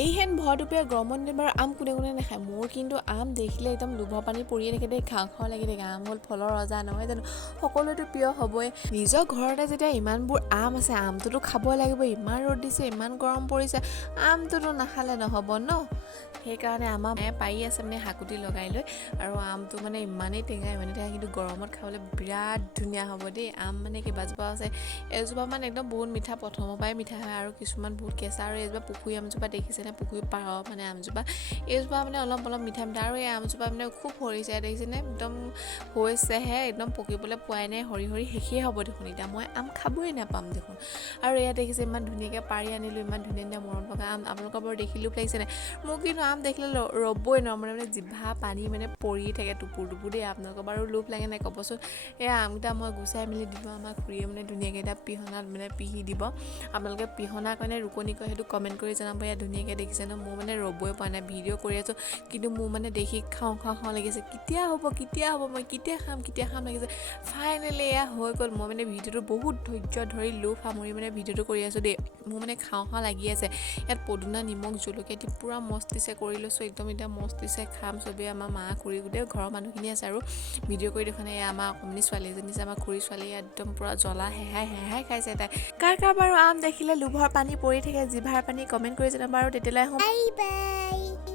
এই হেন ভৰদুপীয়া গৰমৰ দিনত বাৰু আম কোনে কোনে নাখায়। মোৰ কিন্তু আম দেখিলে একদম লোভৰ পানী পৰিয়ে থাকে দেই, খাওঁ খাওঁ লাগি থাকে। আম হ'ল ফলৰ ৰজা নহয় জানো, সকলোৱেতো প্ৰিয় হ'বই। নিজৰ ঘৰতে যেতিয়া ইমানবোৰ আম আছে, আমটোতো খাবই লাগিব। ইমান ৰ'দ দিছে, ইমান গৰম পৰিছে, আমটোতো নাখালে নহ'ব ন। সেইকাৰণে আমাৰ মায়ে পাৰি আছে মানে হাকুটি লগাই লৈ, আৰু আমটো মানে ইমানেই টেঙা কিন্তু গৰমত খাবলৈ বিৰাট ধুনীয়া হ'ব দেই। আম মানে কেইবাজোপাও আছে, এজোপামান একদম বহুত মিঠা, প্ৰথমৰ পৰাই মিঠা হয়, আৰু কিছুমান বহুত কেঁচা। আৰু এজোপা পুখুৰী আমজোপা দেখিছেনে, পুখুৰী পাৰৰ মানে আমজোপা, এইজোপা মানে অলপ মিঠা মিঠা। আৰু এই আমজোপা মানে খুব সৰিছে দেখিছেনে, একদম হৈছেহে, একদম পকিবলৈ পোৱাই নাই, সৰি সৰি শেষেই হ'ব দেখোন। এতিয়া মই আম খাবই নাপাম দেখোন। আৰু এয়া দেখিছে ইমান ধুনীয়াকৈ পাৰি আনিলোঁ, ইমান ধুনীয়া ধুনীয়া মৰম লগা আম। আপোনালোকৰ বাৰু দেখি লোভ লাগিছে নাই? মোৰ কিন্তু আম দেখিলে ৰ'বই নোৱাৰোঁ, মানে জিভা পানী মানে পৰি থাকে টুপুৰ টুপুৰ দেই। আপোনালোকৰ বাৰু লোভ লাগে নাই ক'বচোন। এই আমকেইটা মই গুচাই মেলি দিলোঁ, আমাৰ খুৰীয়ে মানে ধুনীয়াকৈ এটা পিহনাত মানে পিহি দিব। আপোনালোকে পিহনা কাৰণে ৰুকনি কয় সেইটো কমেণ্ট কৰি জনাব। ইয়াত ধুনীয়াকৈ দেখিছে ন, মোৰ মানে ৰ'বই পোৱা নাই, ভিডিঅ' কৰি আছোঁ কিন্তু মোৰ মানে দেখি খাওঁ খাওঁ লাগিছে। কেতিয়া হ'ব মই কেতিয়া খাম লাগিছে। ফাইনেলি এয়া হৈ গ'ল। মই মানে ভিডিঅ'টো বহুত ধৈৰ্য ধৰি লোভ সামৰি মানে ভিডিঅ'টো কৰি আছোঁ দেই। মোৰ মানে খাওঁ লাগি আছে। ইয়াত পদুনা, নিমখ, জলকীয়া দি পূৰা মস্তিছে কৰি লৈছোঁ একদম। এতিয়া মস্তিছে খাম চবেই, আমাৰ মা খুৰী গোটেই ঘৰৰ মানুহখিনি আছে আৰু ভিডিঅ' কৰি দেখোন। এই আমাৰ অকণমানি ছোৱালী এজনী আছে, আমাৰ খুৰী ছোৱালী, একদম পূৰা জ্বলা হেহাই খাইছে তাই। কাৰ বাৰু আম দেখিলে লোভৰ পানী পৰি থাকে, জিভাৰ পানী, কমেণ্ট কৰি জনাবা। আৰু তেতিয়ালৈ আহোঁ, বাই বাই।